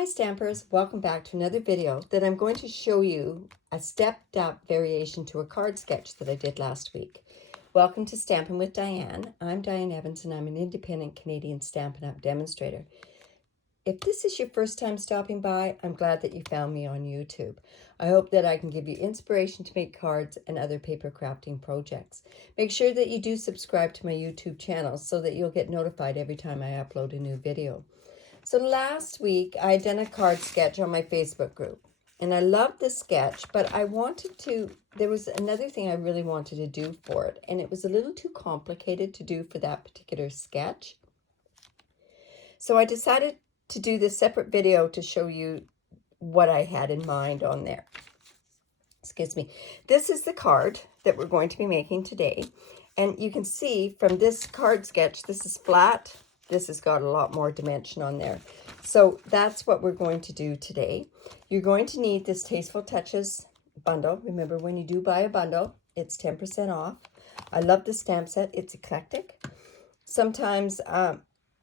Hi Stampers, welcome back to another video that I'm going to show you a stepped up variation to a card sketch that I did last week. Welcome to Stampin' with Diane. I'm Diane Evans and I'm an independent Canadian Stampin' Up Demonstrator. If this is your first time stopping by, I'm glad that you found me on YouTube. I hope that I can give you inspiration to make cards and other paper crafting projects. Make sure that you do subscribe to my YouTube channel so that you'll get notified every time I upload a new video. So last week I had done a card sketch on my Facebook group and I loved this sketch, but there was another thing I really wanted to do for it and it was a little too complicated to do for that particular sketch. So I decided to do this separate video to show you what I had in mind on there. Excuse me. This is the card that we're going to be making today. And you can see from this card sketch, this is flat. This has got a lot more dimension on there. So that's what we're going to do today. You're going to need this Tasteful Touches bundle. Remember, when you do buy a bundle, it's 10% off. I love the stamp set. It's eclectic. Sometimes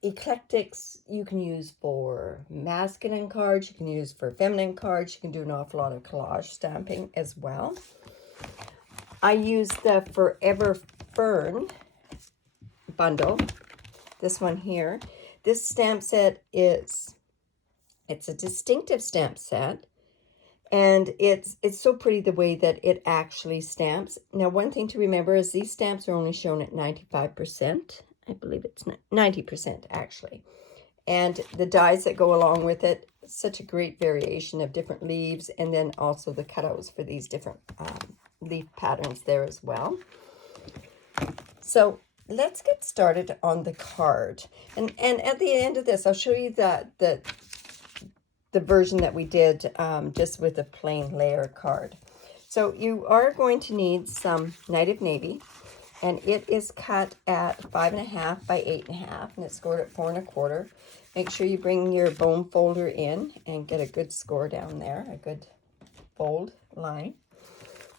eclectics you can use for masculine cards. You can use for feminine cards. You can do an awful lot of collage stamping as well. I use the Forever Fern bundle. This one here. This stamp set it's a distinctive stamp set, and it's so pretty the way that it actually stamps. Now, one thing to remember is these stamps are only shown at 95%. I believe it's 90% actually. And the dies that go along with it, such a great variation of different leaves, and then also the cutouts for these different leaf patterns there as well. So let's get started on the card. And at the end of this, I'll show you the version that we did just with a plain layer card. So you are going to need some Night of Navy, and it is cut at 5.5 by 8.5, and it's scored at 4 1/4. Make sure you bring your bone folder in and get a good score down there, a good fold line.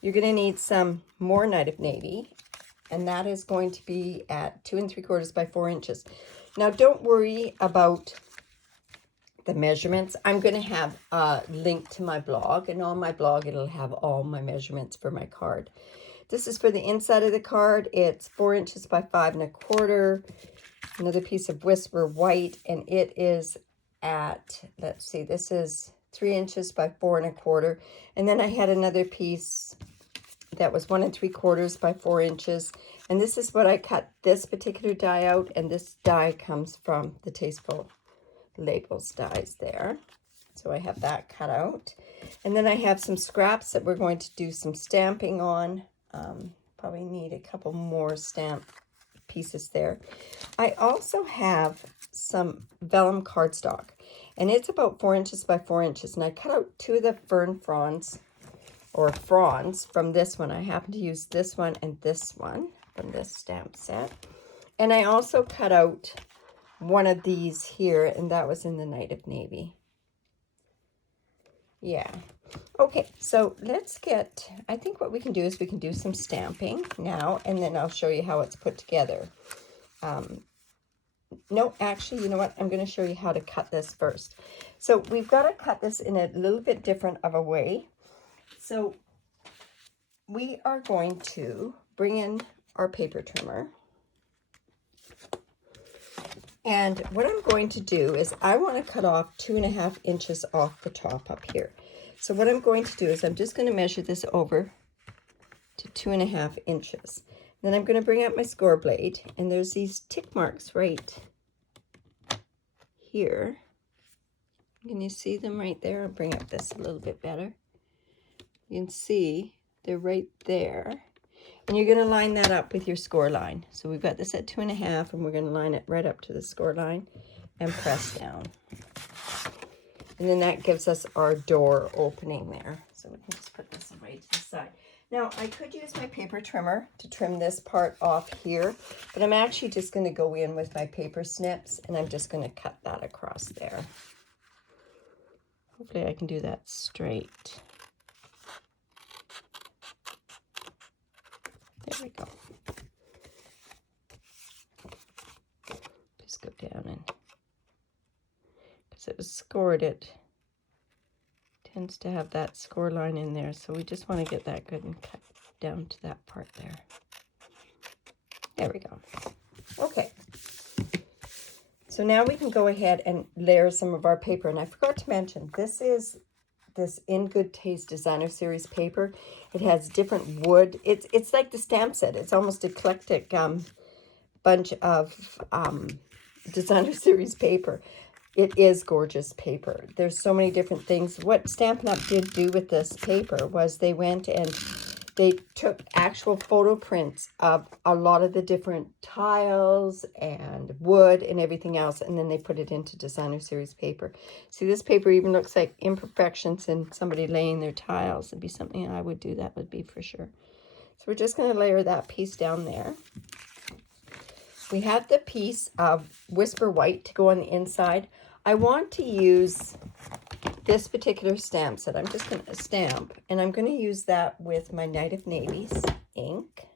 You're going to need some more Night of Navy, and that is going to be at 2 3/4 by 4 inches. Now, don't worry about the measurements. I'm going to have a link to my blog, and on my blog, it'll have all my measurements for my card. This is for the inside of the card. It's 4 inches by 5 1/4. Another piece of Whisper White, and it is at, let's see, this is 3 inches by 4 1/4. And then I had another piece that was 1 3/4 by 4 inches. And this is what I cut this particular die out. And this die comes from the Tasteful Labels dies there. So I have that cut out. And then I have some scraps that we're going to do some stamping on. Probably need a couple more stamp pieces there. I also have some vellum cardstock. And it's about 4 inches by 4 inches. And I cut out 2 of the fern fronds or fronds from this one. I happen to use this one and this one from this stamp set. And I also cut out one of these here, and that was in the Night of Navy. Yeah. Okay, so let's get, I think what we can do is we can do some stamping now, and then I'll show you how it's put together. No, actually, you know what? I'm going to show you how to cut this first. So we've got to cut this in a little bit different of a way. So we are going to bring in our paper trimmer. And what I'm going to do is I want to cut off 2.5 inches off the top up here. So what I'm going to do is I'm just going to measure this over to 2.5 inches. Then I'm going to bring out my score blade, and there's these tick marks right here. Can you see them right there? I'll bring up this a little bit better. You can see they're right there. And you're going to line that up with your score line. So we've got this at 2.5, and we're going to line it right up to the score line and press down. And then that gives us our door opening there. So we can just put this away to the side. Now, I could use my paper trimmer to trim this part off here, but I'm actually just going to go in with my paper snips, and I'm just going to cut that across there. Hopefully I can do that straight. There we go. Just go down and, because it was scored at tends to have that score line in there, so we just want to get that good and cut down to that part there. There we go. Okay. So now we can go ahead and layer some of our paper. And I forgot to mention, this is this In Good Taste Designer Series paper. It has different wood. It's like the stamp set. It's almost eclectic bunch of Designer Series paper. It is gorgeous paper. There's so many different things. What Stampin' Up did do with this paper was they went and they took actual photo prints of a lot of the different tiles and wood and everything else, and then they put it into Designer Series paper. See, this paper even looks like imperfections in somebody laying their tiles. It'd be something I would do, that would be for sure. So we're just going to layer that piece down there. We have the piece of Whisper White to go on the inside. I want to use this particular stamp set. I'm just going to stamp, and I'm going to use that with my Night of Navies ink.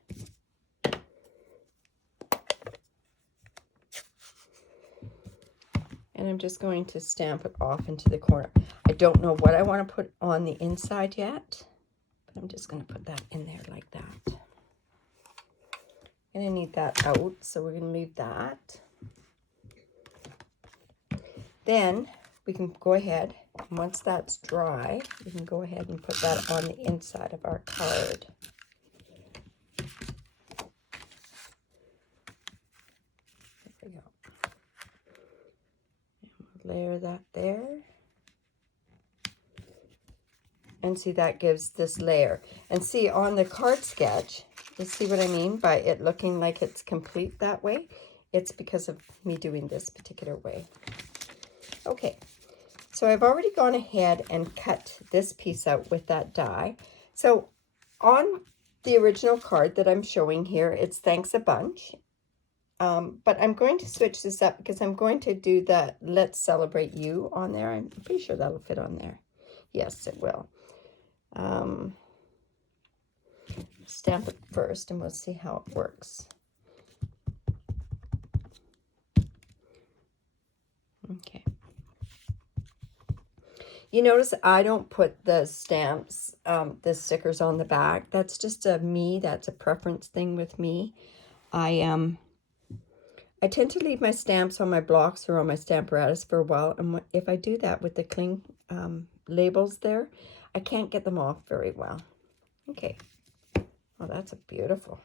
And I'm just going to stamp it off into the corner. I don't know what I want to put on the inside yet, but I'm just going to put that in there like that. I'm going to need that out, so we're going to leave that. Then we can go ahead, and once that's dry, we can go ahead and put that on the inside of our card. There we go. And we'll layer that there. And see, that gives this layer. And see, on the card sketch, you see what I mean by it looking like it's complete that way? It's because of me doing this particular way. Okay, so I've already gone ahead and cut this piece out with that die. So on the original card that I'm showing here, it's Thanks a Bunch. But I'm going to switch this up because I'm going to do the Let's Celebrate You on there. I'm pretty sure that'll fit on there. Yes, it will. Stamp it first and we'll see how it works. Okay. You notice I don't put the stamps, the stickers on the back. That's just that's a preference thing with me. I tend to leave my stamps on my blocks or on my Stamparatus for a while, and if I do that with the cling labels there, I can't get them off very well. Okay. Oh, that's a beautiful,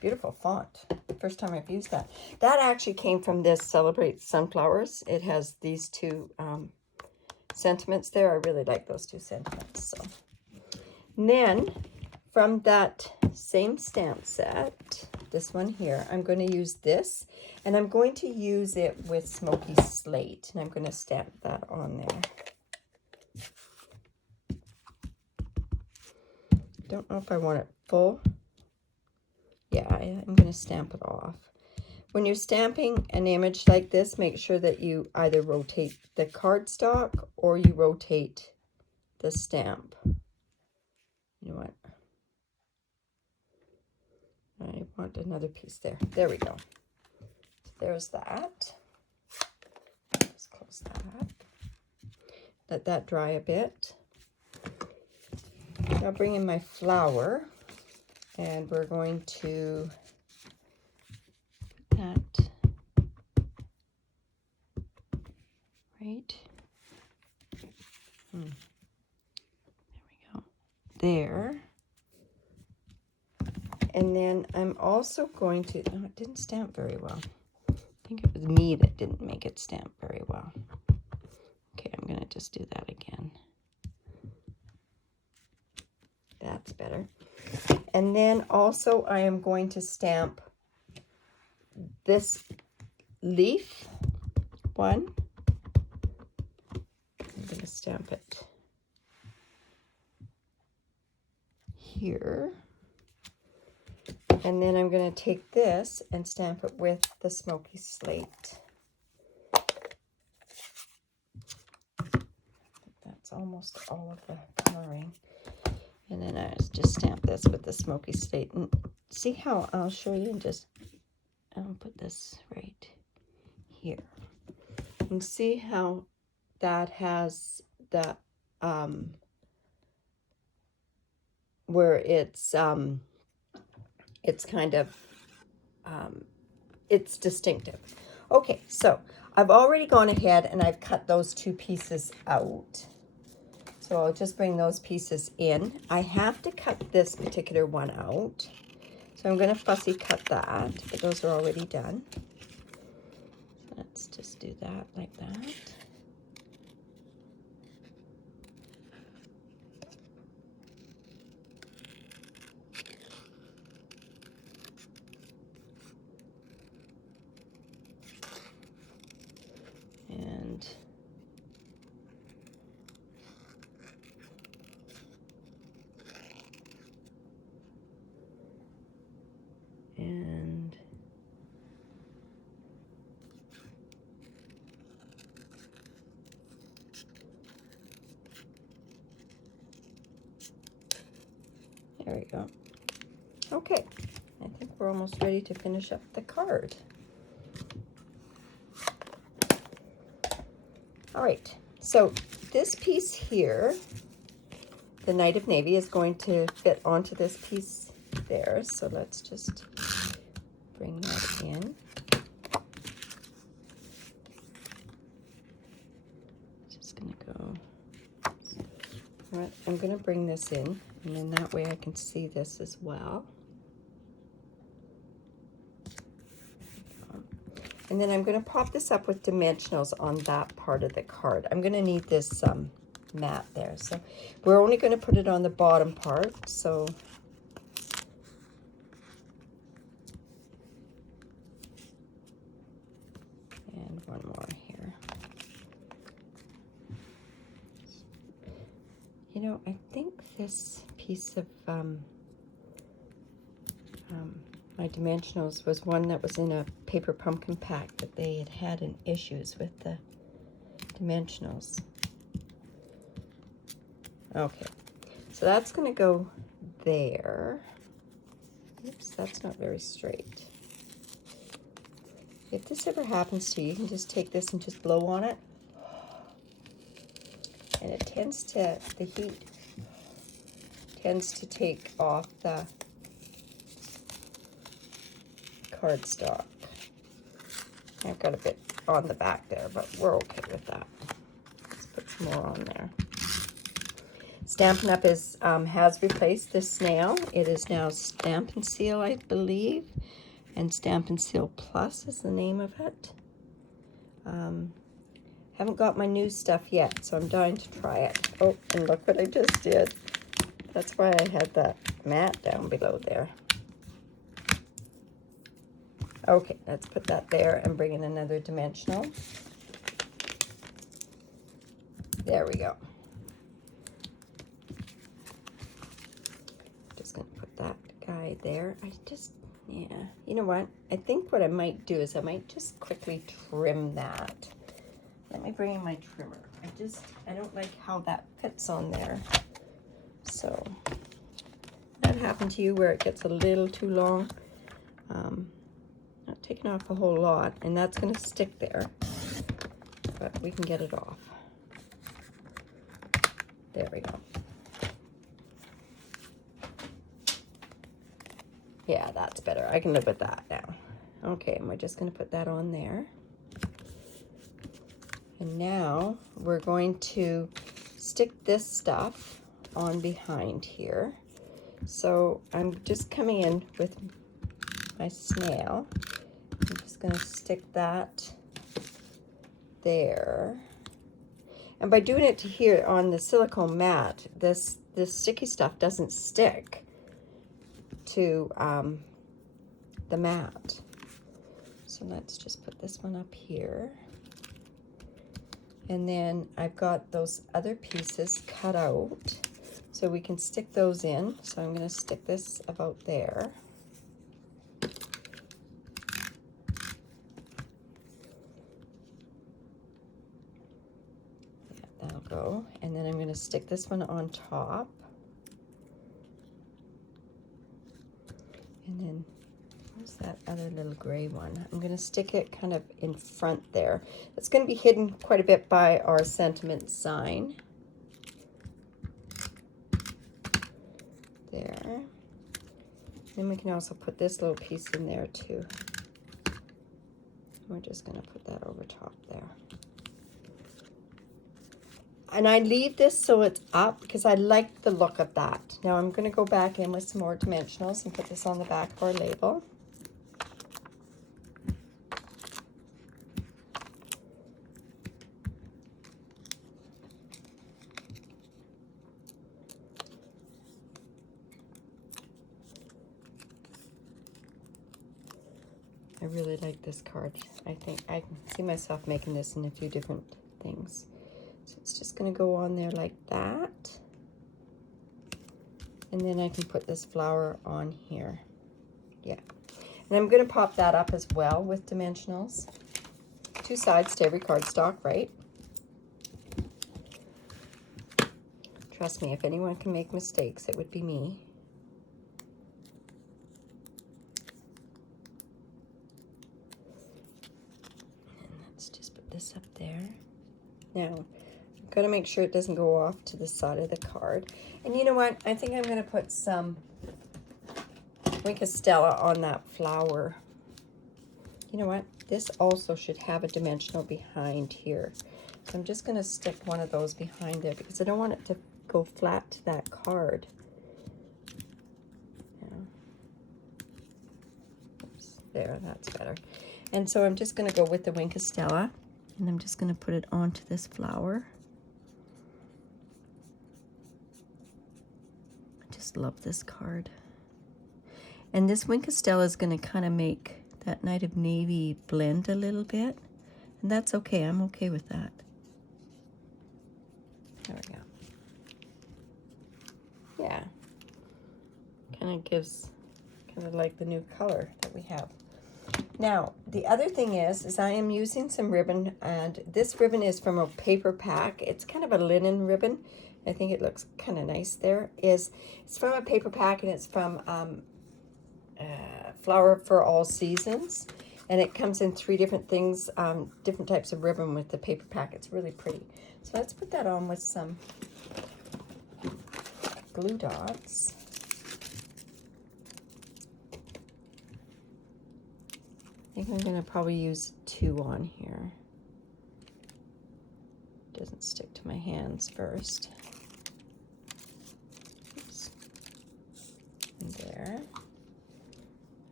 beautiful font. First time I've used that. That actually came from this Celebrate Sunflowers. It has these two sentiments there. I really like those two sentiments. So, and then from that same stamp set, this one here, I'm going to use this, and I'm going to use it with Smoky Slate, and I'm going to stamp that on there. Don't know if I want it full. Yeah, I'm going to stamp it off. When you're stamping an image like this, make sure that you either rotate the cardstock or you rotate the stamp. You know what? I want another piece there. There we go. There's that. Just close that up. Let that dry a bit. Now bring in my flower, and we're going to put that right. There we go. There. And then I'm also going to, no, it didn't stamp very well. I think it was me that didn't make it stamp very well. Okay, I'm going to just do that again. That's better. And then also I am going to stamp this leaf one. I'm going to stamp it here. And then I'm going to take this and stamp it with the Smoky Slate. That's almost all of the coloring. And then I just stamp this with the Smoky Slate. And see how I'll show you, and just I'll put this right here. And see how that has the where it's kind of, it's distinctive. Okay, so I've already gone ahead and I've cut those two pieces out. So I'll just bring those pieces in. I have to cut this particular one out. So I'm going to fussy cut that, but those are already done. Let's just do that like that. And there we go. Okay, I think we're almost ready to finish up the card. All right, so this piece here, the Knight of Navy, is going to fit onto this piece there. So let's just bring that in. Just gonna go, right, I'm gonna bring this in, and then that way I can see this as well. And then I'm going to pop this up with dimensionals on that part of the card. I'm going to need this mat there. So we're only going to put it on the bottom part. So and one more here. You know, I think this piece of my dimensionals was one that was in a paper pumpkin pack that they had had an issues with the dimensionals. Okay, so that's going to go there. Oops, that's not very straight. If this ever happens to you, you can just take this and just blow on it. And it tends to, the heat tends to take off the cardstock. I've got a bit on the back there, but we're okay with that. Let's put some more on there. Stampin' Up is has replaced the snail. It is now Stampin' Seal, I believe, and Stampin' Seal Plus is the name of it. Haven't got my new stuff yet, so I'm dying to try it. Oh, and look what I just did. That's why I had that mat down below there. Okay, let's put that there and bring in another dimensional. There we go. Just gonna put that guy there. Yeah, you know what? I think what I might do is I might just quickly trim that. Let me bring in my trimmer. I don't like how that fits on there. So, that happened to you where it gets a little too long. Not taking off a whole lot, and that's going to stick there, but we can get it off. There we go. Yeah, that's better. I can live with that now. Okay, and we're just going to put that on there. And now we're going to stick this stuff on behind here. So I'm just coming in with my snail. I'm just going to stick that there. And by doing it to here on the silicone mat, this sticky stuff doesn't stick to the mat. So let's just put this one up here. And then I've got those other pieces cut out so we can stick those in. So I'm going to stick this about there. Yeah, that'll go. And then I'm going to stick this one on top. And then where's that other little gray one? I'm going to stick it kind of in front there. It's going to be hidden quite a bit by our sentiment sign. there. Then we can also put this little piece in there too. We're just going to put that over top there. And I leave this so it's up because I like the look of that. Now I'm going to go back in with some more dimensionals and put this on the back of our label. I really like this card. I think I can see myself making this in a few different things. So it's just going to go on there like that. And then I can put this flower on here. Yeah. And I'm going to pop that up as well with dimensionals. 2 sides to every cardstock, right? Trust me, if anyone can make mistakes, it would be me. This up there. Now, I've got to make sure it doesn't go off to the side of the card. And you know what? I think I'm going to put some Winkostella on that flower. You know what? This also should have a dimensional behind here. So I'm just going to stick one of those behind there because I don't want it to go flat to that card. Yeah. Oops, there, that's better. And so I'm just going to go with the Winkostella. And I'm just going to put it onto this flower. I just love this card. And this Winkostella is going to kind of make that Night of Navy blend a little bit. And that's okay. I'm okay with that. There we go. Yeah. Kind of gives, kind of like the new color that we have. Now, the other thing is I am using some ribbon, and this ribbon is from a paper pack. It's kind of a linen ribbon. I think it looks kind of nice there. It's from a paper pack, and it's from Flower for All Seasons. And it comes in 3 different things, different types of ribbon with the paper pack. It's really pretty. So let's put that on with some glue dots. I think I'm going to probably use 2 on here. Doesn't stick to my hands first. Oops. And there.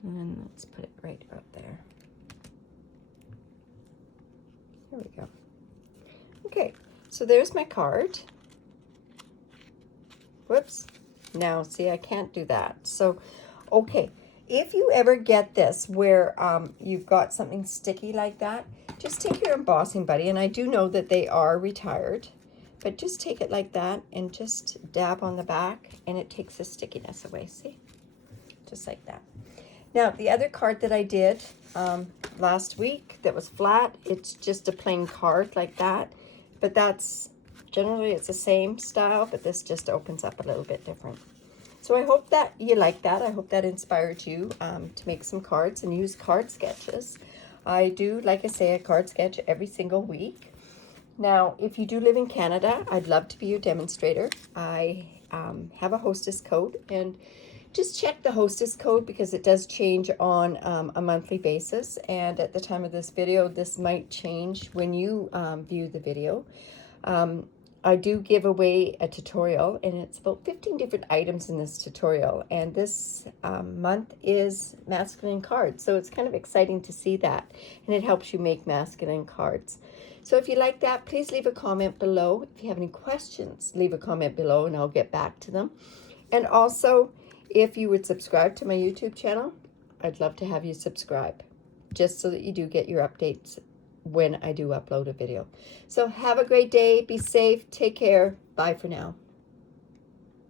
And then let's put it right up there. There we go. Okay, so there's my card. Whoops. Now, see, I can't do that. So, okay. If you ever get this where you've got something sticky like that, just take your embossing buddy, and I do know that they are retired, but just take it like that and just dab on the back, and it takes the stickiness away, see? Just like that. Now, the other card that I did last week that was flat, it's just a plain card like that, but that's, generally it's the same style, but this just opens up a little bit different. So I hope that you like that. I hope that inspired you to make some cards and use card sketches. I do, like I say, a card sketch every single week. Now, if you do live in Canada, I'd love to be your demonstrator. I have a hostess code, and just check the hostess code because it does change on a monthly basis. And at the time of this video, this might change when you view the video. I do give away a tutorial, and it's about 15 different items in this tutorial. And this month is masculine cards, so it's kind of exciting to see that. And it helps you make masculine cards. So if you like that, please leave a comment below. If you have any questions, leave a comment below and I'll get back to them. And also, if you would subscribe to my YouTube channel, I'd love to have you subscribe, just so that you do get your updates when I do upload a video. So have a great day, be safe, take care, bye for now.